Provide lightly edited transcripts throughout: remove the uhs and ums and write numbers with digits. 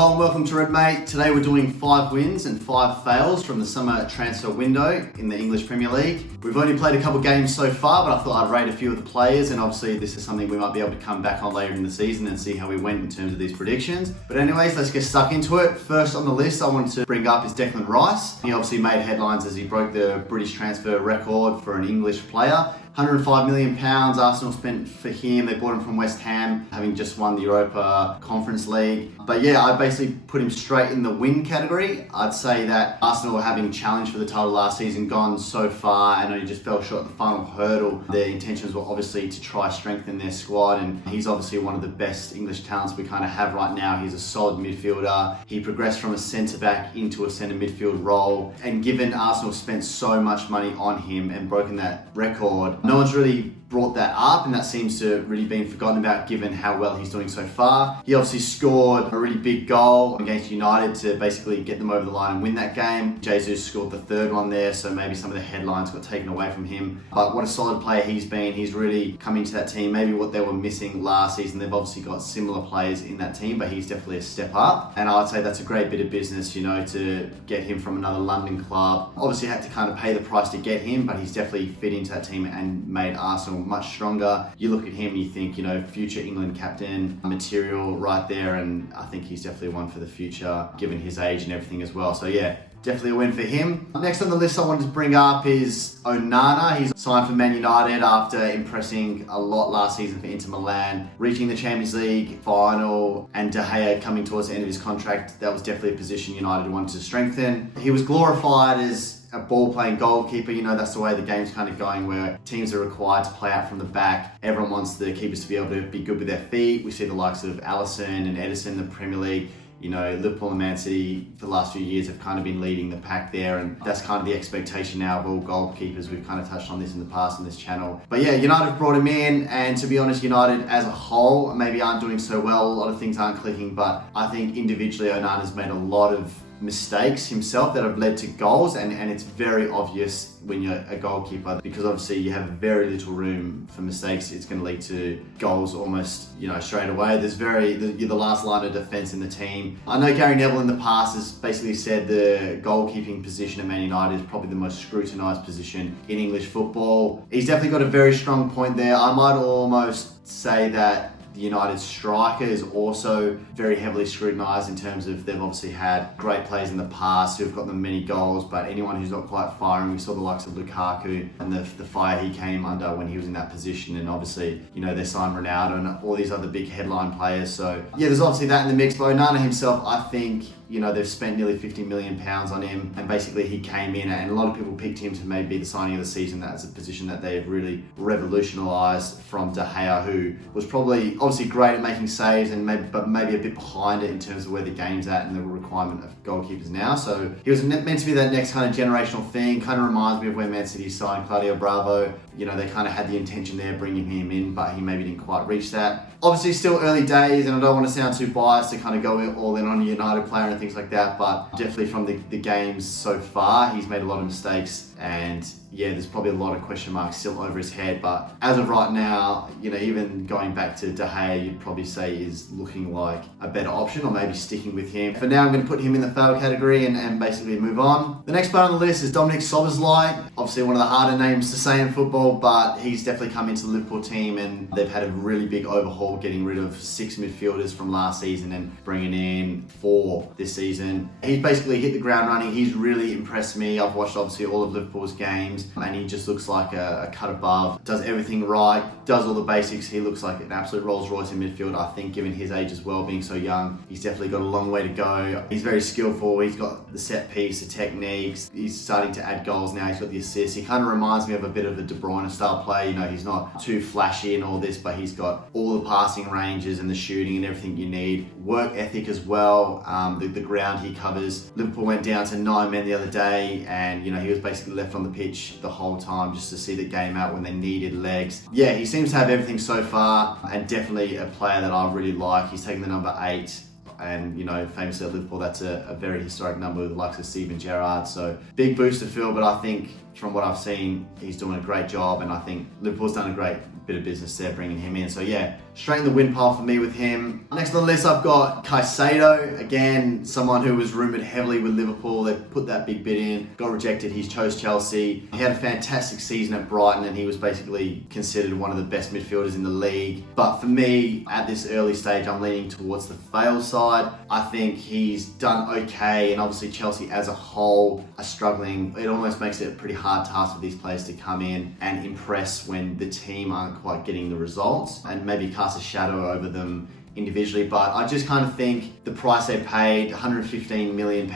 Hello and welcome to Red Mate. Today we're doing 5 wins and 5 fails from the summer transfer window in the English Premier League. We've only played a couple games so far, but I thought I'd rate a few of the players, and obviously this is something we might be able to come back on later in the season and see how we went in terms of these predictions. But anyways, let's get stuck into it. First on the list I wanted to bring up is Declan Rice. He obviously made headlines as he broke the British transfer record for an English player. £105 million Arsenal spent for him. They bought him from West Ham, having just won the Europa Conference League. But yeah, I basically put him straight in the win category. I'd say that Arsenal, having challenged for the title last season, gone so far and only just fell short at the final hurdle. Their intentions were obviously to try strengthen their squad, and he's obviously one of the best English talents we kind of have right now. He's a solid midfielder. He progressed from a centre-back into a centre midfield role, and given Arsenal spent so much money on him and broken that record, no one's really brought that up, and that seems to really been forgotten about given how well he's doing so far. He obviously scored a really big goal against United to basically get them over the line and win that game. Jesus scored the third one there, so maybe some of the headlines got taken away from him. But what a solid player he's been. He's really come into that team, maybe what they were missing last season. They've obviously got similar players in that team, but he's definitely a step up. And I would say that's a great bit of business, you know, to get him from another London club. Obviously had to kind of pay the price to get him, but he's definitely fit into that team and made Arsenal much stronger. You look at him and you think, you know, future England captain material right there, and I think he's definitely one for the future given his age and everything as well. So yeah, definitely a win for him. Next on the list I wanted to bring up is Onana. He's signed for Man United after impressing a lot last season for Inter Milan, reaching the Champions League final, and De Gea coming towards the end of his contract. That was definitely a position United wanted to strengthen. He was glorified as a ball-playing goalkeeper. You know, that's the way the game's kind of going, where teams are required to play out from the back. Everyone wants the keepers to be able to be good with their feet. We see the likes of Alisson and Madison in the Premier League. You know, Liverpool and Man City for the last few years have kind of been leading the pack there, and that's kind of the expectation now of all goalkeepers. We've kind of touched on this in the past on this channel. But yeah, United brought him in, and to be honest, United as a whole maybe aren't doing so well. A lot of things aren't clicking, but I think individually Onana's made a lot of mistakes himself that have led to goals, and it's very obvious when you're a goalkeeper, because obviously you have very little room for mistakes. It's going to lead to goals almost, you know, straight away. You're the last line of defence in the team. I know Gary Neville in the past has basically said the goalkeeping position at Man United is probably the most scrutinised position in English football. He's definitely got a very strong point there. I might almost say that the United striker is also very heavily scrutinised in terms of they've obviously had great players in the past who've got them many goals, but anyone who's not quite firing, we saw the likes of Lukaku and the fire he came under when he was in that position, and obviously, you know, they signed Ronaldo and all these other big headline players. So yeah, there's obviously that in the mix, but Onana himself, I think, you know, they've spent nearly £50 million on him, and basically he came in, and a lot of people picked him to maybe be the signing of the season. That's a position that they've really revolutionised from De Gea, who was probably obviously great at making saves, and maybe a bit behind it in terms of where the game's at and the requirement of goalkeepers now. So he was meant to be that next kind of generational thing. Kind of reminds me of when Man City signed Claudio Bravo. You know, they kind of had the intention there bringing him in, but he maybe didn't quite reach that. Obviously still early days, and I don't want to sound too biased to kind of go all in on a United player and things like that, but definitely from the games so far, he's made a lot of mistakes, and yeah, there's probably a lot of question marks still over his head. But as of right now, you know, even going back to De Gea, you'd probably say is looking like a better option, or maybe sticking with him. For now, I'm going to put him in the fail category and basically move on. The next player on the list is Dominic Szoboszlai. Obviously one of the harder names to say in football, but he's definitely come into the Liverpool team, and they've had a really big overhaul, getting rid of 6 midfielders from last season and bringing in 4 this season. He's basically hit the ground running. He's really impressed me. I've watched obviously all of Liverpool's games, and he just looks like a cut above, does everything right, does all the basics. He looks like an absolute Rolls Royce in midfield. I think given his age as well, being so young, he's definitely got a long way to go. He's very skillful. He's got the set piece, the techniques. He's starting to add goals now. He's got the assists. He kind of reminds me of a bit of a De Bruyne style play. You know, he's not too flashy and all this, but he's got all the passing ranges and the shooting and everything you need. Work ethic as well. The ground he covers. Liverpool went down to 9 men the other day, and you know, he was basically left on the pitch the whole time just to see the game out when they needed legs. Yeah, he seems to have everything so far, and definitely a player that I really like. He's taken the number 8, and you know, famously at Liverpool, that's a very historic number with the likes of Steven Gerrard. So big boost to Phil, but I think from what I've seen, he's doing a great job, and I think Liverpool's done a great bit of business there bringing him in. So yeah, straight in the win pile for me with him. Next on the list, I've got Caicedo. Again, someone who was rumoured heavily with Liverpool. They put that big bid in, got rejected. He chose Chelsea. He had a fantastic season at Brighton and he was basically considered one of the best midfielders in the league. But for me, at this early stage, I'm leaning towards the fail side. I think he's done okay, and obviously Chelsea as a whole are struggling. It almost makes it a pretty hard task for these players to come in and impress when the team aren't quite getting the results, and maybe cast a shadow over them individually. But I just kind of think the price they paid, £115 million.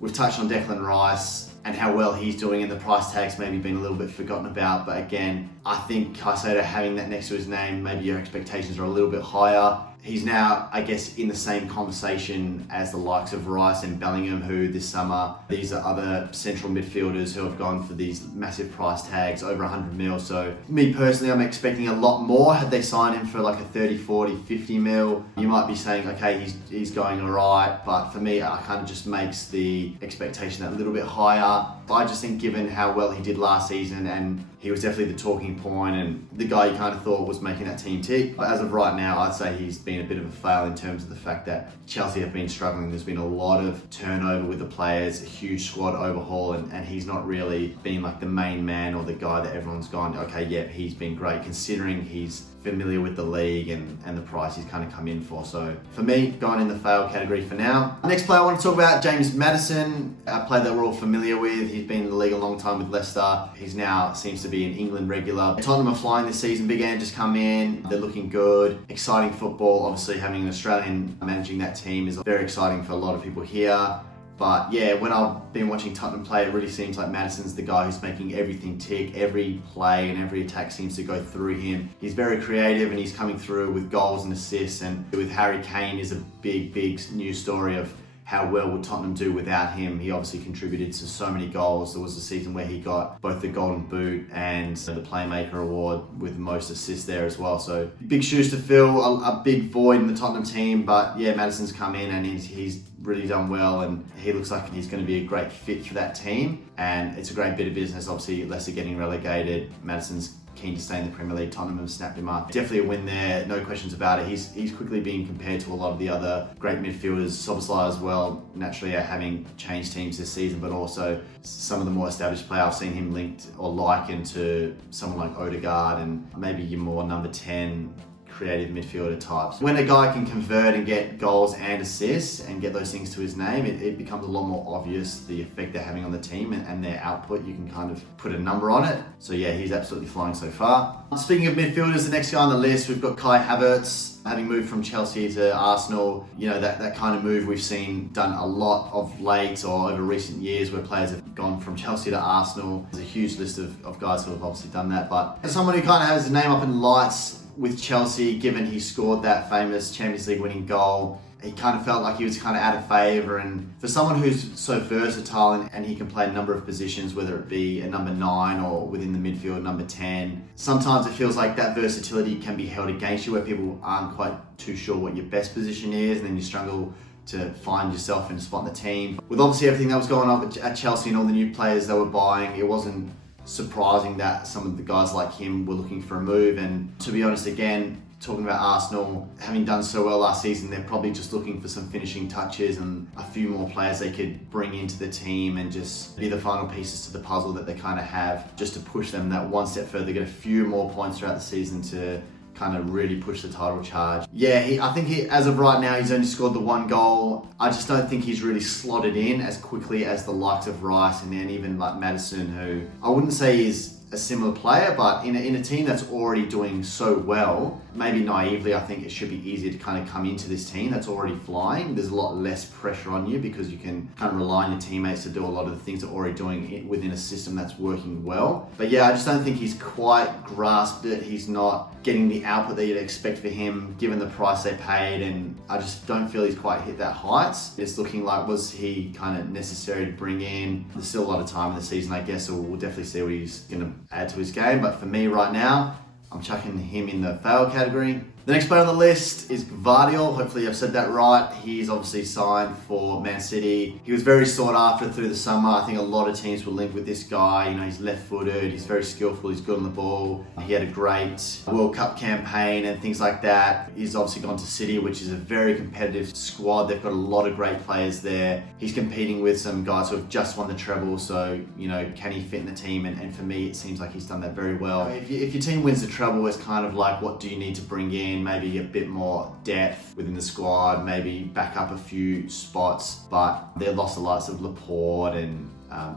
We've touched on Declan Rice and how well he's doing, and the price tag's maybe been a little bit forgotten about. But again, I think Caicedo, having that next to his name, maybe your expectations are a little bit higher. He's now, I guess, in the same conversation as the likes of Rice and Bellingham, who this summer, these are other central midfielders who have gone for these massive price tags, over 100 mil. So me personally, I'm expecting a lot more. Had they signed him for like a 30, 40, 50 mil, you might be saying, okay, he's going all right. But for me, it kind of just makes the expectation a little bit higher. I just think given how well he did last season, and he was definitely the talking point and the guy you kind of thought was making that team tick. But as of right now, I'd say he's been a bit of a fail in terms of the fact that Chelsea have been struggling. There's been a lot of turnover with the players, a huge squad overhaul, and he's not really been like the main man or the guy that everyone's gone, okay, yeah, he's been great, considering he's familiar with the league and the price he's kind of come in for. So for me, going in the fail category for now. Next player I want to talk about, James Madison, a player that we're all familiar with. He's been in the league a long time with Leicester. He's now seems to be an England regular. Tottenham are flying this season. Big Ant just come in. They're looking good. Exciting football. Obviously having an Australian managing that team is very exciting for a lot of people here. But yeah, when I've been watching Tottenham play, it really seems like Madison's the guy who's making everything tick. Every play and every attack seems to go through him. He's very creative and he's coming through with goals and assists. And with Harry Kane is a big news story of how well would Tottenham do without him. He obviously contributed to so many goals. There was a season where he got both the Golden Boot and the Playmaker Award with most assists there as well. So big shoes to fill, a big void in the Tottenham team. But yeah, Madison's come in and he's really done well, and he looks like he's going to be a great fit for that team. And it's a great bit of business. Obviously, Leicester getting relegated. Madison's keen to stay in the Premier League. Tottenham have snapped him up. Definitely a win there, no questions about it. He's quickly being compared to a lot of the other great midfielders. Szoboszlai as well, naturally having changed teams this season, but also some of the more established players. I've seen him linked or likened to someone like Odegaard and maybe your more number 10 creative midfielder types. When a guy can convert and get goals and assists and get those things to his name, it becomes a lot more obvious the effect they're having on the team and their output. You can kind of put a number on it. So yeah, he's absolutely flying so far. Speaking of midfielders, the next guy on the list, we've got Kai Havertz. Having moved from Chelsea to Arsenal, you know, that kind of move we've seen done a lot of late or over recent years where players have gone from Chelsea to Arsenal. There's a huge list of guys who have obviously done that. But as someone who kind of has his name up in lights with Chelsea, given he scored that famous Champions League winning goal, he kind of felt like he was kind of out of favour. And for someone who's so versatile and he can play a number of positions, whether it be a number 9 or within the midfield, number 10, sometimes it feels like that versatility can be held against you where people aren't quite too sure what your best position is, and then you struggle to find yourself in a spot in the team. With obviously everything that was going on at Chelsea and all the new players they were buying, it wasn't surprising that some of the guys like him were looking for a move. And to be honest, again, talking about Arsenal, having done so well last season, they're probably just looking for some finishing touches and a few more players they could bring into the team and just be the final pieces to the puzzle that they kind of have, just to push them that one step further, get a few more points throughout the season to kind of really push the title charge. Yeah, I think as of right now, he's only scored the 1 goal. I just don't think he's really slotted in as quickly as the likes of Rice and then even like Madison, who I wouldn't say is a similar player, but in a team that's already doing so well, maybe naively, I think it should be easier to kind of come into this team that's already flying. There's a lot less pressure on you because you can kind of rely on your teammates to do a lot of the things they're already doing within a system that's working well. But yeah, I just don't think he's quite grasped it. He's not getting the output that you'd expect for him given the price they paid, and I just don't feel he's quite hit that heights. It's looking like, was he kind of necessary to bring in? There's still a lot of time in the season, I guess, so we'll definitely see what he's going to add to his game. But for me right now, I'm chucking him in the fail category. The next player on the list is Gvardiol. Hopefully I've said that right. He's obviously signed for Man City. He was very sought after through the summer. I think a lot of teams were linked with this guy. You know, he's left-footed, he's very skillful, he's good on the ball. He had a great World Cup campaign and things like that. He's obviously gone to City, which is a very competitive squad. They've got a lot of great players there. He's competing with some guys who have just won the treble, so, you know, can he fit in the team? And for me, it seems like he's done that very well. If your team wins the treble, it's kind of like, what do you need to bring in? Maybe a bit more depth within the squad, maybe back up a few spots, but they lost the likes of Laporte and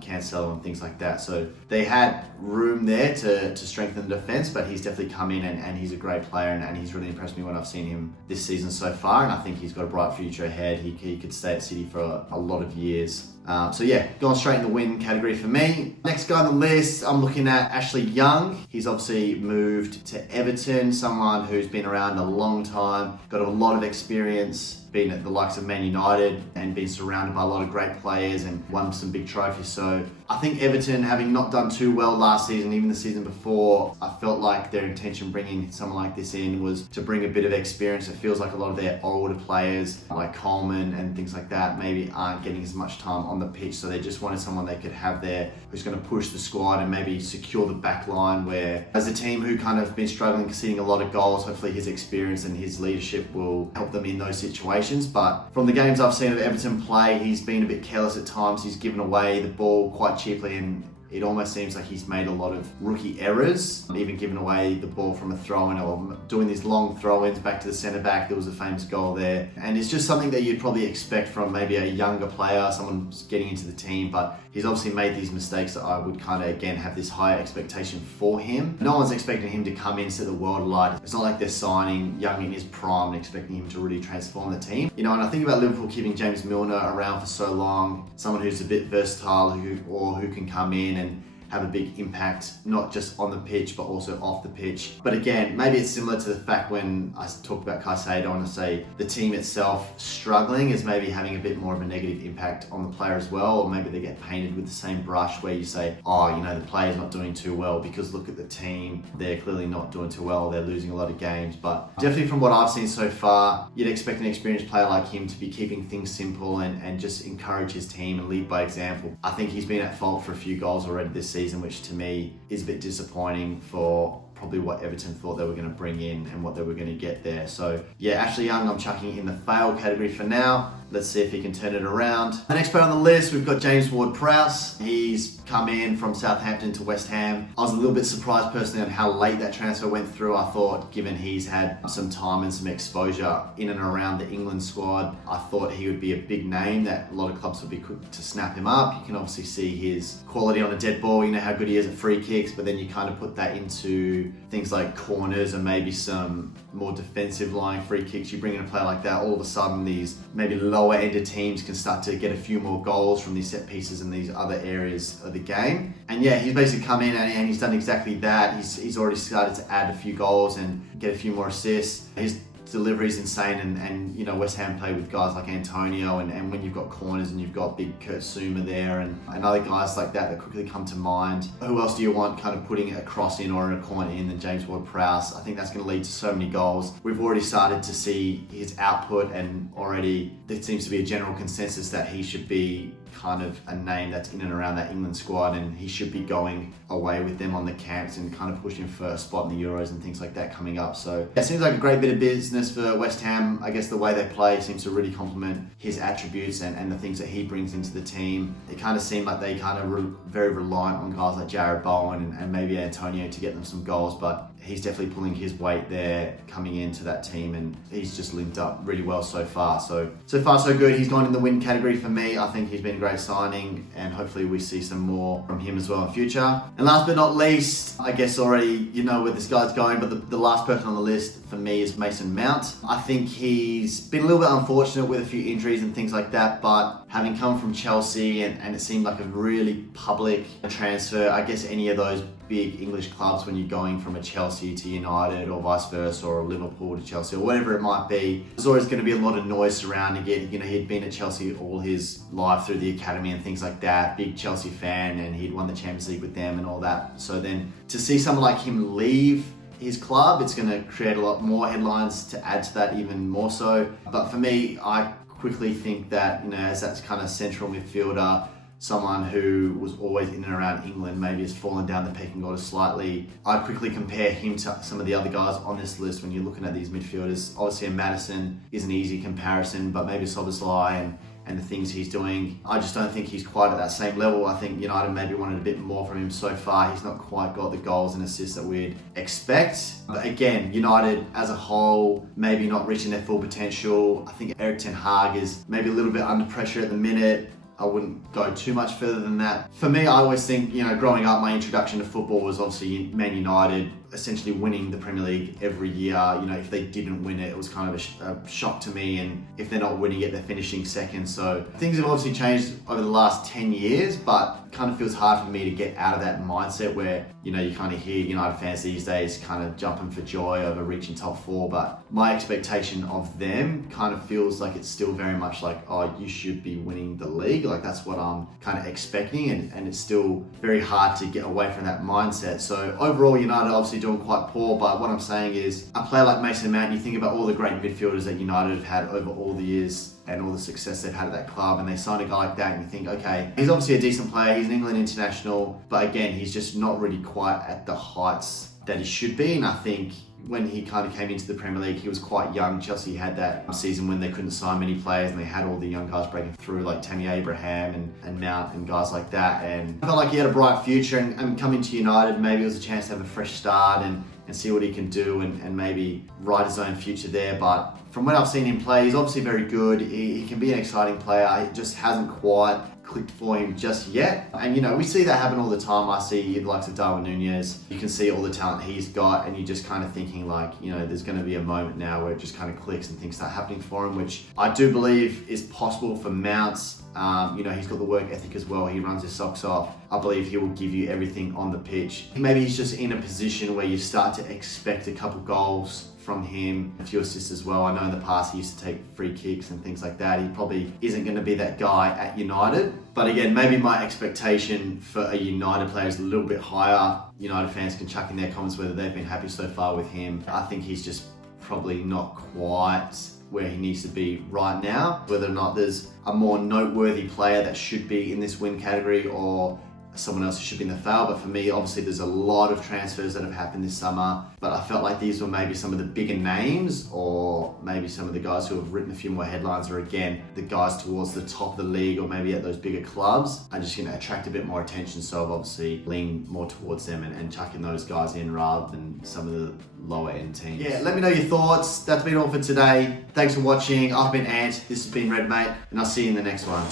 Cancelo and things like that. So they had room there to strengthen the defense, but he's definitely come in and he's a great player and he's really impressed me when I've seen him this season so far, and I think he's got a bright future ahead. He could stay at City for a lot of years. So yeah, going straight in the win category for me. Next guy on the list, I'm looking at Ashley Young. He's obviously moved to Everton, someone who's been around a long time, got a lot of experience, been at the likes of Man United and been surrounded by a lot of great players and won some big trophies. So I think Everton, having not done too well last season, even the season before, I felt like their intention bringing someone like this in was to bring a bit of experience. It feels like a lot of their older players, like Coleman and things like that, maybe aren't getting as much time on the pitch. So they just wanted someone they could have there who's going to push the squad and maybe secure the back line, where as a team who kind of been struggling, conceding a lot of goals, hopefully his experience and his leadership will help them in those situations. But from the games I've seen of Everton play, he's been a bit careless at times. He's given away the ball quite cheaply, and it almost seems like he's made a lot of rookie errors, even giving away the ball from a throw-in or doing these long throw-ins back to the centre-back. There was a famous goal there. And it's just something that you'd probably expect from maybe a younger player, someone getting into the team, but he's obviously made these mistakes that I would kind of, again, have this higher expectation for him. No one's expecting him to come into the world light. It's not like they're signing Young in his prime and expecting him to really transform the team. You know, and I think about Liverpool keeping James Milner around for so long, someone who's a bit versatile who can come in and have a big impact, not just on the pitch, but also off the pitch. But again, maybe it's similar to the fact when I talk about Caicedo, I want to say the team itself struggling is maybe having a bit more of a negative impact on the player as well, or maybe they get painted with the same brush where you say, oh, you know, the player's not doing too well because look at the team, they're clearly not doing too well, they're losing a lot of games. But definitely from what I've seen so far, you'd expect an experienced player like him to be keeping things simple and just encourage his team and lead by example. I think he's been at fault for a few goals already this season, which to me is a bit disappointing for probably what Everton thought they were going to bring in and what they were going to get there. So yeah, Ashley Young, I'm chucking in the fail category for now. Let's see if he can turn it around. The next player on the list, we've got James Ward-Prowse. He's come in from Southampton to West Ham. I was a little bit surprised personally on how late that transfer went through. I thought, given he's had some time and some exposure in and around the England squad, I thought he would be a big name that a lot of clubs would be quick to snap him up. You can obviously see his quality on a dead ball, you know how good he is at free kicks, but then you kind of put that into things like corners and maybe some more defensive lying free kicks. You bring in a player like that, all of a sudden these maybe lower ended teams can start to get a few more goals from these set pieces and these other areas of the game. And yeah, he's basically come in and he's done exactly that. He's already started to add a few goals and get a few more assists. His delivery is insane, and you know, West Ham play with guys like Antonio, and when you've got corners and you've got big Kurt Suma there and other guys like that quickly come to mind. Who else do you want kind of putting a cross in or a corner in than James Ward-Prowse? I think that's going to lead to so many goals. We've already started to see his output, and already there seems to be a general consensus that he should be kind of a name that's in and around that England squad, and he should be going away with them on the camps and kind of pushing for a spot in the Euros and things like that coming up. So it seems like a great bit of business for West Ham. I guess the way they play seems to really complement his attributes and the things that he brings into the team. It kind of seemed like they kind of were very reliant on guys like Jared Bowen and maybe Antonio to get them some goals, but he's definitely pulling his weight there coming into that team, and he's just linked up really well so far. So far so good. He's gone in the win category for me. I think he's been a great signing, and hopefully we see some more from him as well in future. And last but not least, I guess already you know where this guy's going, but the last person on the list for me is Mason Mount. I think he's been a little bit unfortunate with a few injuries and things like that, but having come from Chelsea and it seemed like a really public transfer, I guess any of those big English clubs, when you're going from a Chelsea to United or vice versa, or Liverpool to Chelsea or whatever it might be, there's always going to be a lot of noise surrounding it. You know, he'd been at Chelsea all his life through the academy and things like that, big Chelsea fan, and he'd won the Champions League with them and all that. So then to see someone like him leave his club, it's going to create a lot more headlines to add to that even more so. But for me, I quickly think that, as that kind of central midfielder, someone who was always in and around England, maybe has fallen down the pecking order slightly. I quickly compare him to some of the other guys on this list when you're looking at these midfielders. Obviously, a Madison is an easy comparison, but maybe Szoboszlai and the things he's doing, I just don't think he's quite at that same level. I think United maybe wanted a bit more from him so far. He's not quite got the goals and assists that we'd expect. But again, United as a whole, maybe not reaching their full potential. I think Erik ten Hag is maybe a little bit under pressure at the minute. I wouldn't go too much further than that. For me, I always think, growing up, my introduction to football was obviously Man United essentially winning the Premier League every year. If they didn't win it, it was kind of a shock to me. And if they're not winning it, they're finishing second. So things have obviously changed over the last 10 years, but it kind of feels hard for me to get out of that mindset where, you kind of hear United fans these days kind of jumping for joy over reaching top four. But my expectation of them kind of feels like it's still very much like, oh, you should be winning the league. Like that's what I'm kind of expecting. And it's still very hard to get away from that mindset. So overall, United obviously doing quite poor, but what I'm saying is a player like Mason Mount, you think about all the great midfielders that United have had over all the years and all the success they've had at that club, and they sign a guy like that and you think, okay, he's obviously a decent player, he's an England international, but again, he's just not really quite at the heights that he should be. And I think when he kind of came into the Premier League, he was quite young. Chelsea had that season when they couldn't sign many players and they had all the young guys breaking through like Tammy Abraham and Mount and guys like that. And I felt like he had a bright future, and coming to United, maybe it was a chance to have a fresh start and see what he can do and maybe write his own future there. But from when I've seen him play, he's obviously very good. He can be an exciting player. It just hasn't quite clicked for him just yet. And we see that happen all the time. I see the likes of Darwin Núñez. You can see all the talent he's got, and you're just kind of thinking like, there's going to be a moment now where it just kind of clicks and things start happening for him, which I do believe is possible for Mounts. He's got the work ethic as well. He runs his socks off. I believe he will give you everything on the pitch. Maybe he's just in a position where you start to expect a couple goals from him, a few assists as well. I know in the past he used to take free kicks and things like that. He probably isn't going to be that guy at United. But again, maybe my expectation for a United player is a little bit higher. United fans can chuck in their comments whether they've been happy so far with him. I think he's just probably not quite where he needs to be right now. Whether or not there's a more noteworthy player that should be in this win category or someone else who should be in the foul. But for me, obviously there's a lot of transfers that have happened this summer, but I felt like these were maybe some of the bigger names, or maybe some of the guys who have written a few more headlines, or again, the guys towards the top of the league or maybe at those bigger clubs are just going to attract a bit more attention. So I've obviously leaned more towards them and chucking those guys in rather than some of the lower end teams. Yeah, let me know your thoughts. That's been all for today. Thanks for watching. I've been Ant, this has been Red Mate, and I'll see you in the next one.